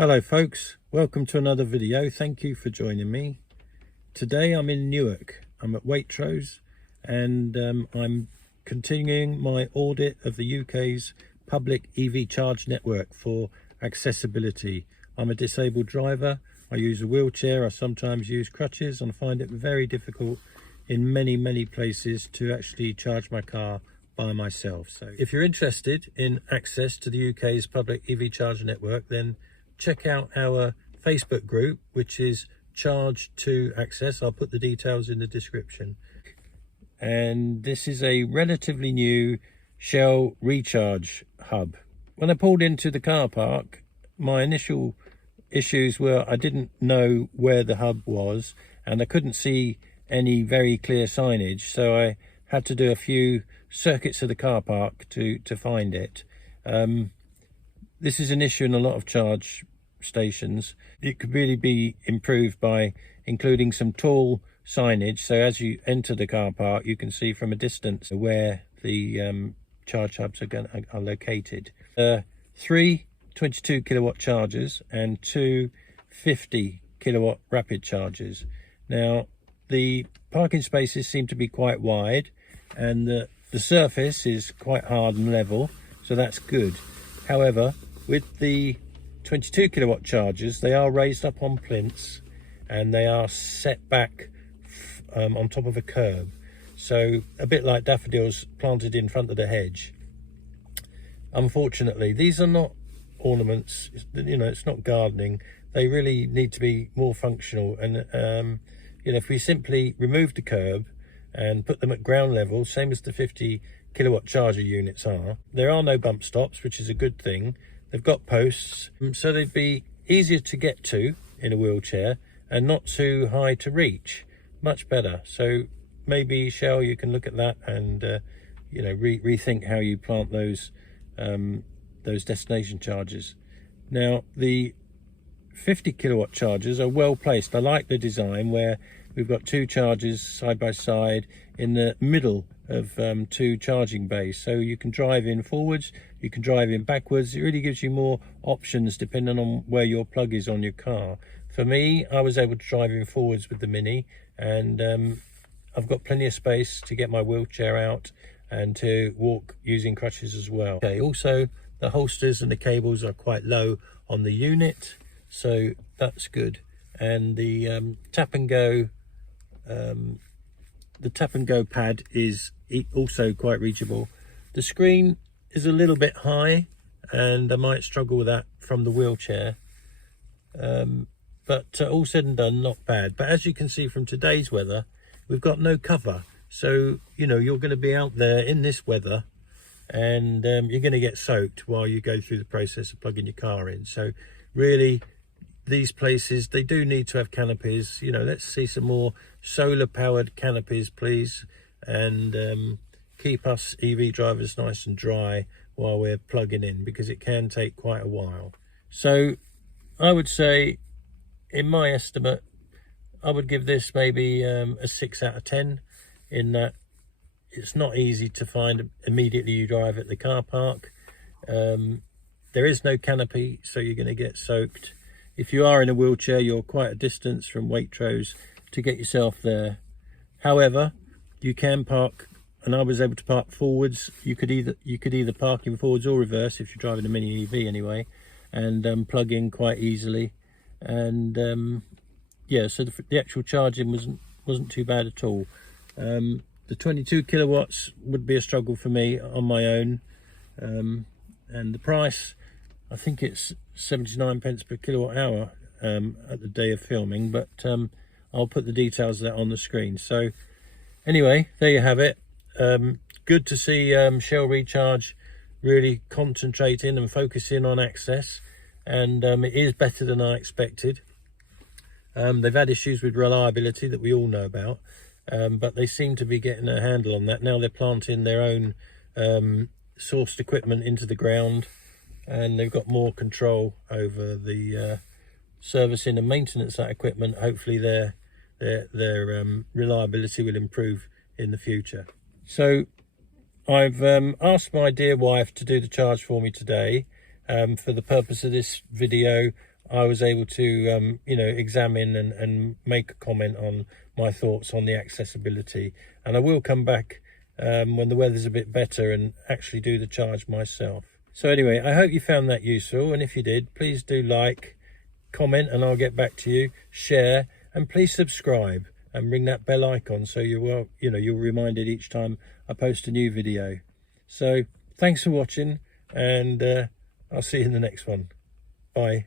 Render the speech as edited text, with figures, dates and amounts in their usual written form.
Hello folks, welcome to another video. Thank you for joining me. Today I'm in Newark. I'm at Waitrose and I'm continuing my audit of the UK's public EV charge network for accessibility. I'm a disabled driver. I use a wheelchair. I sometimes use crutches and I find it very difficult in many places to actually charge my car by myself. So if you're interested in access to the UK's public EV charge network, then check out our Facebook group, which is Charge to Access. I'll put the details in the description. And this is a relatively new Shell recharge hub. When I pulled into the car park, my initial issues were I didn't know where the hub was and I couldn't see any very clear signage, so I had to do a few circuits of the car park to find it. This is an issue in a lot of charge stations. It could really be improved by including some tall signage, so as you enter the car park you can see from a distance where the charge hubs are located. 3 22 kilowatt chargers and 2 50 kilowatt rapid chargers. Now the parking spaces seem to be quite wide and the surface is quite hard and level, so that's good. However, with the 22 kilowatt chargers, they are raised up on plinths and they are set back on top of a curb, so a bit like daffodils planted in front of the hedge. Unfortunately, these are not ornaments, you know, it's not gardening. They really need to be more functional, and you know, if we simply remove the curb and put them at ground level, same as the 50 kilowatt charger units are, there are no bump stops, which is a good thing. They've got posts, so they'd be easier to get to in a wheelchair and not too high to reach. Much better. So maybe Shell, you can look at that and you know, rethink how you plant those destination chargers. Now the 50 kilowatt chargers are well placed. I like the design where we've got two chargers side by side in the middle of two charging bays, so you can drive in forwards, you can drive in backwards. It really gives you more options depending on where your plug is on your car. For me, I was able to drive in forwards with the Mini, and I've got plenty of space to get my wheelchair out and to walk using crutches as well. Okay, also the holsters and the cables are quite low on the unit, so that's good. And the tap and go pad is also quite reachable. The screen is a little bit high and I might struggle with that from the wheelchair, but all said and done, not bad. But as you can see from today's weather, we've got no cover, so you know, you're going to be out there in this weather and you're going to get soaked while you go through the process of plugging your car in. So really, these places, they do need to have canopies. You know, let's see some more solar powered canopies, please, and keep us EV drivers nice and dry while we're plugging in, because it can take quite a while. So I would say, in my estimate, I would give this maybe a 6 out of 10, in that it's not easy to find immediately you drive at the car park. There is no canopy, so you're going to get soaked. If you are in a wheelchair, you're quite a distance from Waitrose to get yourself there. However, you can park, and I was able to park forwards. You could either park in forwards or reverse if you're driving a Mini EV anyway, and plug in quite easily. And yeah, so the actual charging wasn't too bad at all. The 22 kilowatts would be a struggle for me on my own, and the price, I think it's 79 pence per kilowatt hour at the day of filming, but I'll put the details of that on the screen. So anyway, there you have it. Good to see Shell Recharge really concentrating and focusing on access, and it is better than I expected. They've had issues with reliability that we all know about, but they seem to be getting a handle on that. Now they're planting their own sourced equipment into the ground, and they've got more control over the servicing and maintenance of that equipment. Hopefully their reliability will improve in the future. So I've asked my dear wife to do the charge for me today. For the purpose of this video, I was able to, you know, examine and make a comment on my thoughts on the accessibility. And I will come back when the weather's a bit better and actually do the charge myself. So anyway, I hope you found that useful. And if you did, please do like, comment, and I'll get back to you, share, and please subscribe and ring that bell icon so you're reminded each time I post a new video. So thanks for watching, and I'll see you in the next one. Bye.